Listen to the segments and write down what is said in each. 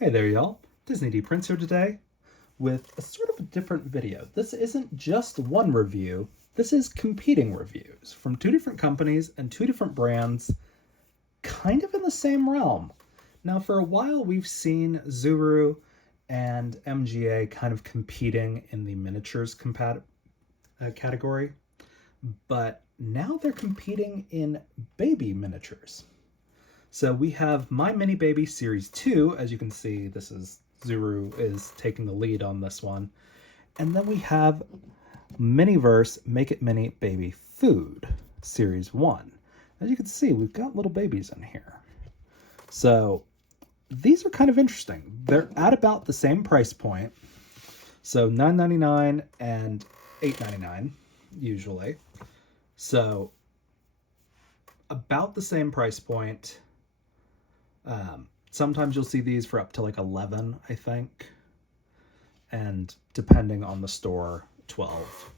Hey there y'all, Disney D Prince here today with a sort of a different video. This isn't just one review, this is competing reviews from two different companies and two different brands kind of in the same realm. Now for a while we've seen Zuru and MGA kind of competing in the miniatures category, but now they're competing in baby miniatures. So we have My Mini Baby Series 2. As you can see, this is Zuru is taking the lead on this one. And then we have Miniverse Make It Mini Baby Food Series 1. As you can see, we've got little babies in here. So these are kind of interesting. They're at about the same price point. So $9.99 and $8.99 usually. So about the same price point. Sometimes you'll see these for up to like 11, I think. And depending on the store, 12.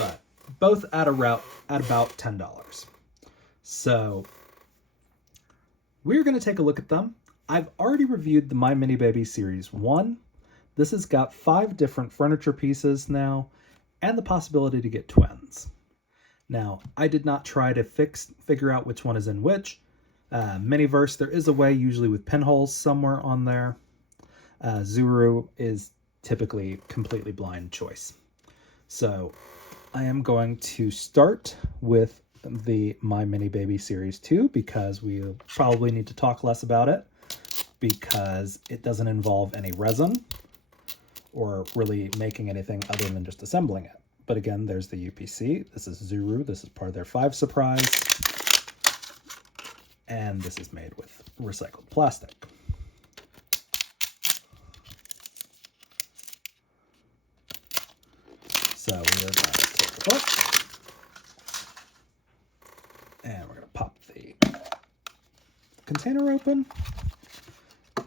But both at about $10. So we're going to take a look at them. I've already reviewed the My Mini Baby Series 1. This has got 5 different furniture pieces now and the possibility to get twins. Now, I did not try to figure out which one is in which. Miniverse, there is a way usually with pinholes somewhere on there. Zuru is typically completely blind choice. So I am going to start with the My Mini Baby Series 2 because we probably need to talk less about it because it doesn't involve any resin or really making anything other than just assembling it. But again, there's the UPC. This is Zuru. This is part of their 5 surprise. And this is made with recycled plastic. So we're going to take the book, and we're going to pop the container open.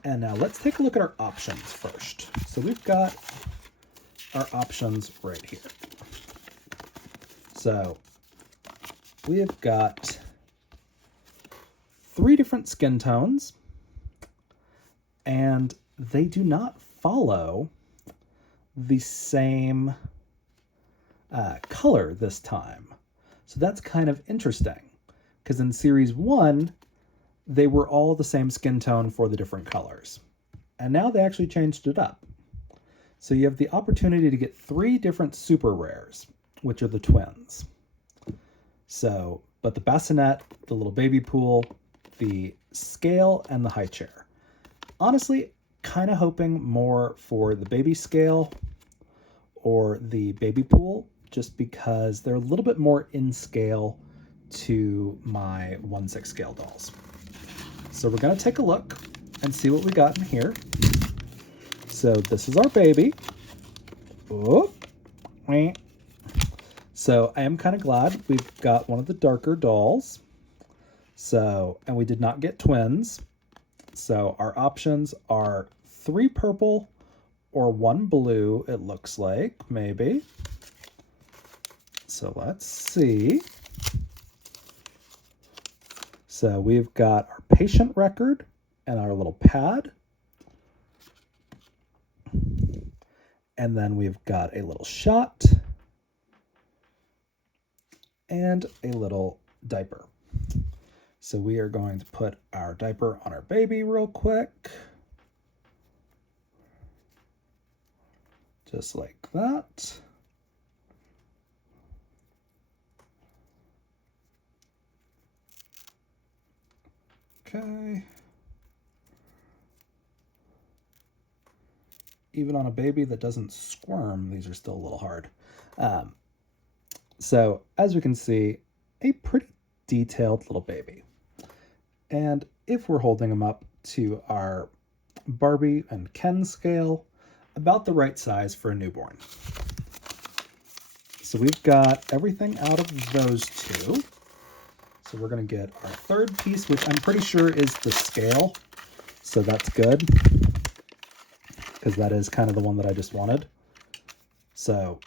And now let's take a look at our options first. So we've got our options right here. So we have got 3 different skin tones, and they do not follow the same color this time. So that's kind of interesting, because in Series 1, they were all the same skin tone for the different colors. And now they actually changed it up. So you have the opportunity to get 3 different super rares, which are the twins. So, but the bassinet, the little baby pool, the scale, and the high chair. Honestly, kind of hoping more for the baby scale or the baby pool, just because they're a little bit more in scale to my 1/6 scale dolls. So we're going to take a look and see what we got in here. So this is our baby. Oh. So I am kind of glad we've got one of the darker dolls. So, and we did not get twins. So our options are 3 purple or 1 blue, it looks like, maybe. So let's see. So we've got our patient record and our little pad. And then we've got a little shot and a little diaper. So we are going to put our diaper on our baby real quick. Just like that. Okay. Even on a baby that doesn't squirm, these are still a little hard. So as we can see, a pretty detailed little baby. And if we're holding them up to our Barbie and Ken scale, about the right size for a newborn. So we've got everything out of those 2. So we're going to get our 3rd piece, which I'm pretty sure is the scale. So that's good, because that is kind of the one that I just wanted. So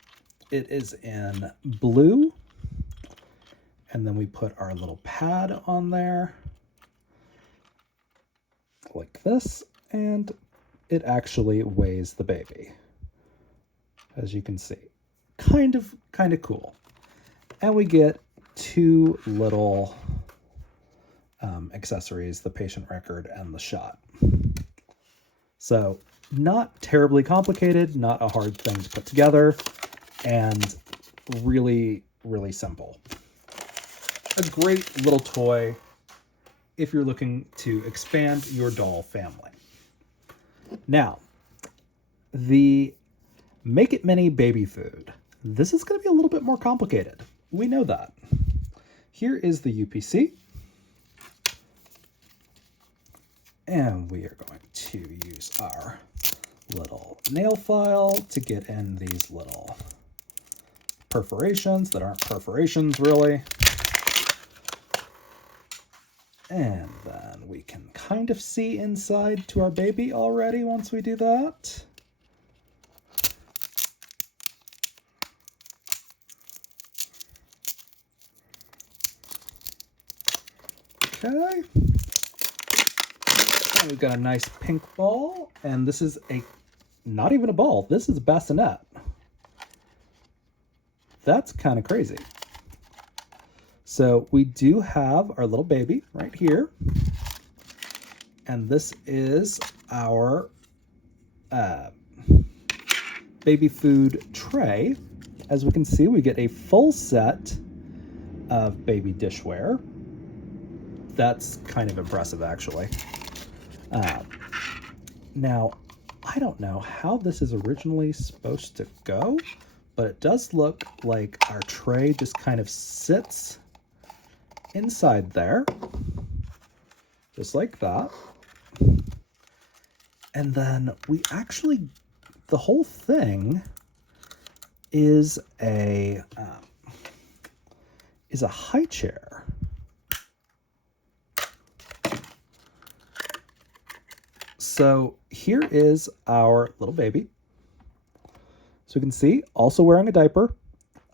it is in blue. And then we put our little pad on there like this. and it actually weighs the baby, as you can see. Kind of cool. And we get two little accessories, the patient record and the shot. So not terribly complicated, not a hard thing to put together, and really, really simple. A great little toy if you're looking to expand your doll family. Now, the Make It Mini baby food. This is going to be a little bit more complicated. We know that. Here is the UPC. And we are going to use our little nail file to get in these little perforations that aren't perforations really. And then we can kind of see inside to our baby already once we do that. Okay. And we've got a nice pink ball, and this is not even a ball, this is a bassinet. That's kind of crazy. So we do have our little baby right here, and this is our baby food tray. As we can see, we get a full set of baby dishware. That's kind of impressive, actually. Now, I don't know how this is originally supposed to go, but it does look like our tray just kind of sits inside there, just like that. And then we actually, the whole thing is a high chair. So here is our little baby. So you can see, also wearing a diaper,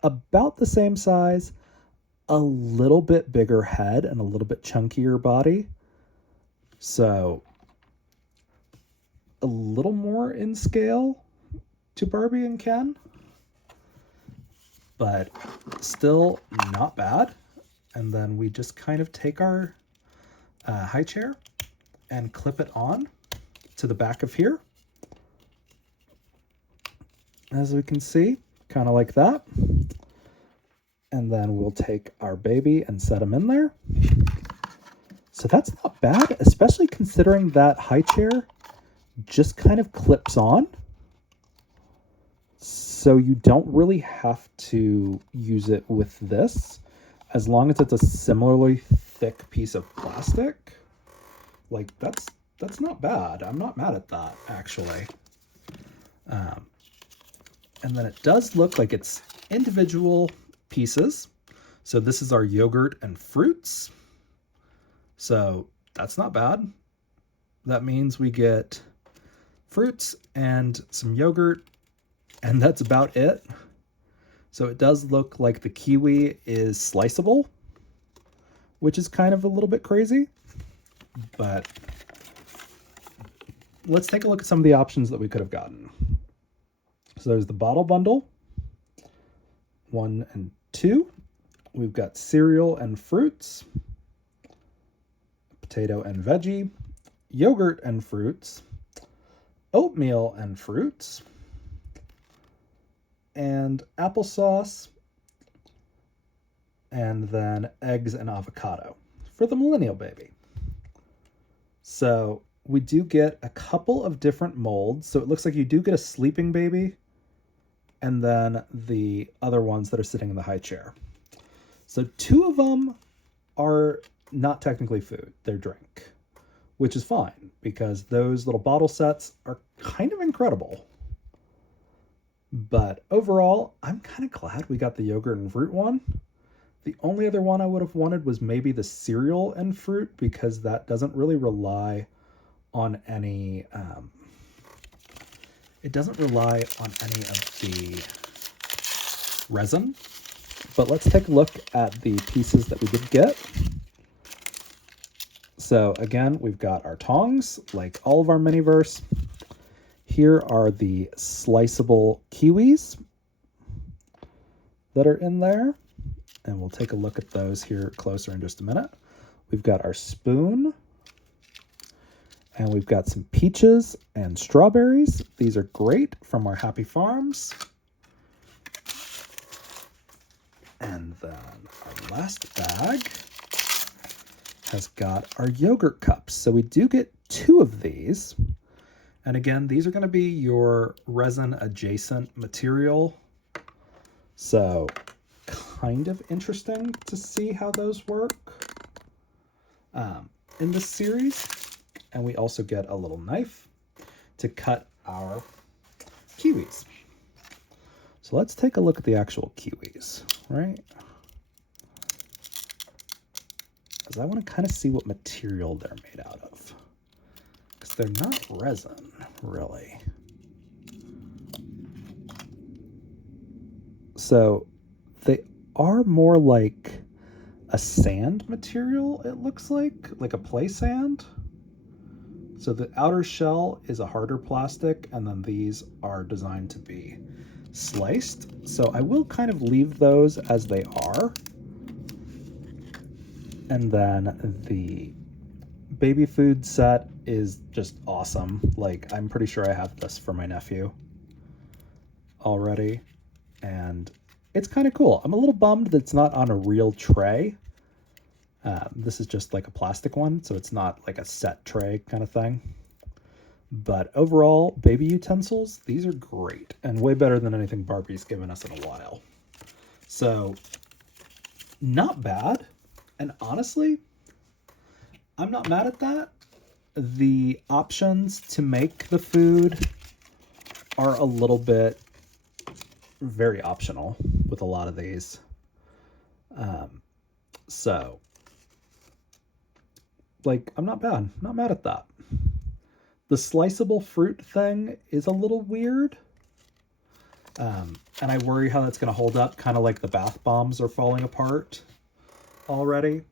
about the same size, a little bit bigger head and a little bit chunkier body. So a little more in scale to Barbie and Ken, but still not bad. And then we just kind of take our high chair and clip it on to the back of here. As we can see, kind of like that. And then we'll take our baby and set him in there. So that's not bad, especially considering that high chair just kind of clips on. So you don't really have to use it with this, as long as it's a similarly thick piece of plastic. Like, that's not bad. I'm not mad at that, actually. And then it does look like it's individual pieces. So this is our yogurt and fruits. So that's not bad. That means we get fruits and some yogurt, and that's about it. So it does look like the kiwi is sliceable, which is kind of a little bit crazy. But let's take a look at some of the options that we could have gotten. So there's the bottle bundle, 1 and 2. We've got cereal and fruits, potato and veggie, yogurt and fruits, oatmeal and fruits, and applesauce, and then eggs and avocado for the millennial baby. So we do get a couple of different molds. So it looks like you do get a sleeping baby, and then the other ones that are sitting in the high chair. So 2 of them are not technically food, they're drink, which is fine because those little bottle sets are kind of incredible. But overall, I'm kind of glad we got the yogurt and fruit one. The only other one I would have wanted was maybe the cereal and fruit, because that doesn't really rely on any it doesn't rely on any of the resin. But let's take a look at the pieces that we did get. So again, we've got our tongs, like all of our Miniverse. Here are the sliceable kiwis that are in there. And we'll take a look at those here closer in just a minute. We've got our spoon. And we've got some peaches and strawberries. These are great from our Happy Farms. And then our last bag has got our yogurt cups. So we do get 2 of these. And again, these are going to be your resin adjacent material. So kind of interesting to see how those work in this series. And we also get a little knife to cut our kiwis. So let's take a look at the actual kiwis, right? Because I want to kind of see what material they're made out of. Because they're not resin, really. So they are more like a sand material, it looks like a play sand. So the outer shell is a harder plastic, and then these are designed to be sliced. So I will kind of leave those as they are. And then the baby food set is just awesome. Like, I'm pretty sure I have this for my nephew already. And it's kind of cool. I'm a little bummed that it's not on a real tray. This is just like a plastic one, so it's not like a set tray kind of thing. But overall, baby utensils, these are great and way better than anything Barbie's given us in a while. So, not bad. And honestly, I'm not mad at that. The options to make the food are a little bit very optional with a lot of these. So, like, I'm not mad at that. The sliceable fruit thing is a little weird. And I worry how that's going to hold up, kind of like the bath bombs are falling apart already.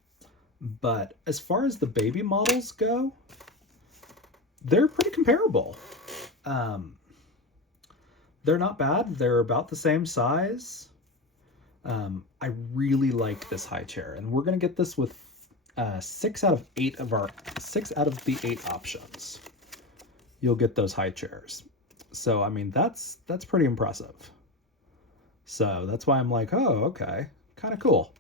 But as far as the baby models go, they're pretty comparable. They're not bad. They're about the same size. I really like this high chair, and we're going to get this with 6 out of the 8 options. You'll get those high chairs. So, I mean, that's pretty impressive. So that's why I'm like, oh, okay, kind of cool.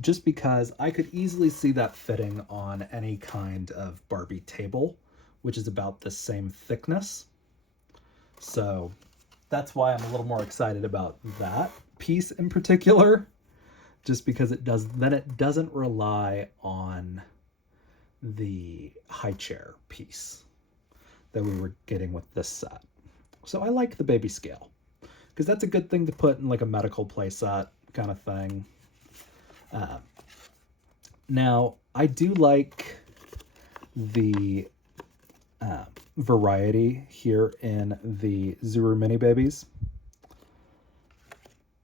Just because I could easily see that fitting on any kind of Barbie table, which is about the same thickness. So that's why I'm a little more excited about that piece in particular, just because it doesn't rely on the high chair piece that we were getting with this set. So I like the baby scale, because that's a good thing to put in like a medical play set kind of thing. Now, I do like the variety here in the Zuru Mini Babies,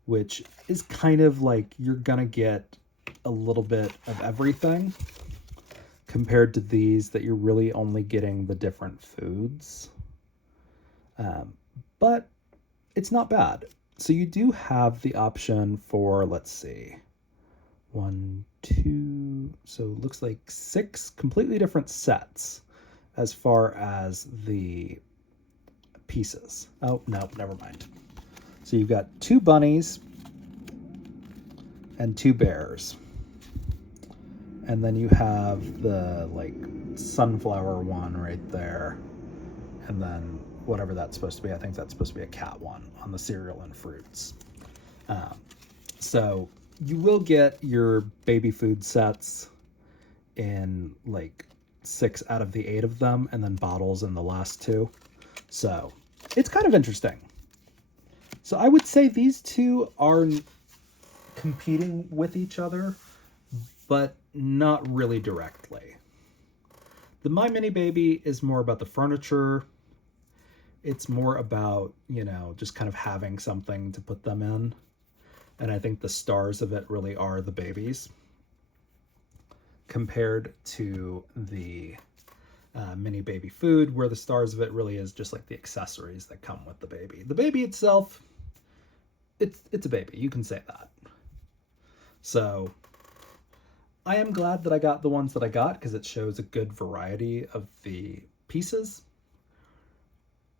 which is kind of like you're gonna get a little bit of everything compared to these that you're really only getting the different foods. But it's not bad. So you do have the option for, let's see, 1, 2, so it looks like 6 completely different sets as far as the pieces. Oh, no, never mind. So you've got 2 bunnies and 2 bears. And then you have the, like, sunflower one right there. And then whatever that's supposed to be, I think that's supposed to be a cat one on the cereal and fruits. So you will get your baby food sets in, like, 6 out of the 8 of them, and then bottles in the last 2. So it's kind of interesting. So I would say these two are competing with each other, but not really directly. The My Mini Baby is more about the furniture. It's more about, you know, just kind of having something to put them in. And I think the stars of it really are the babies. compared to the mini baby food, where the stars of it really is just like the accessories that come with the baby. The baby itself, it's a baby. You can say that. So I am glad that I got the ones that I got because it shows a good variety of the pieces.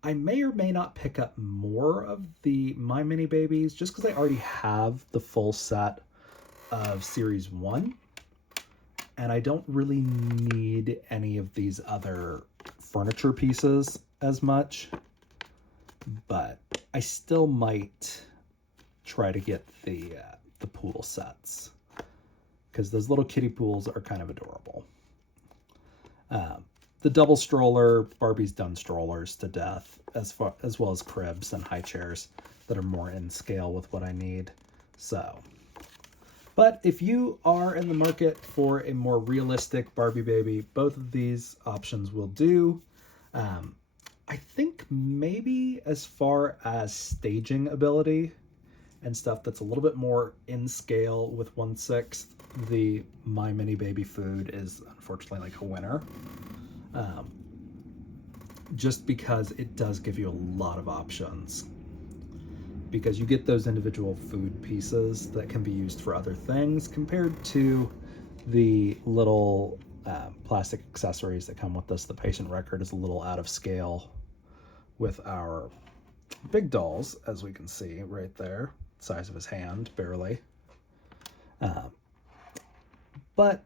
I may or may not pick up more of the My Mini Babies just because I already have the full set of Series 1. And I don't really need any of these other furniture pieces as much. But I still might try to get the pool sets, because those little kiddie pools are kind of adorable. The double stroller, Barbie's done strollers to death, as well as cribs and high chairs that are more in scale with what I need. So, but if you are in the market for a more realistic Barbie baby, both of these options will do. I think maybe as far as staging ability and stuff that's a little bit more in scale with 1/6, the My Mini Baby food is unfortunately like a winner. Just because it does give you a lot of options, because you get those individual food pieces that can be used for other things compared to the little plastic accessories that come with this. The patient record is a little out of scale with our big dolls, as we can see right there, size of his hand, barely. But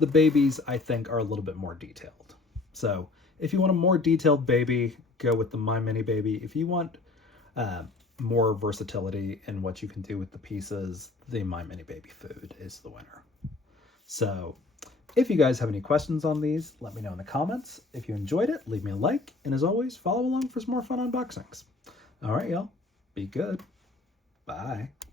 the babies, I think, are a little bit more detailed. So if you want a more detailed baby, go with the My Mini Baby. If you want more versatility in what you can do with the pieces, the My Mini Baby food is the winner. So if you guys have any questions on these, let me know in the comments. If you enjoyed it, leave me a like. And as always, follow along for some more fun unboxings. All right, y'all. Be good. Bye.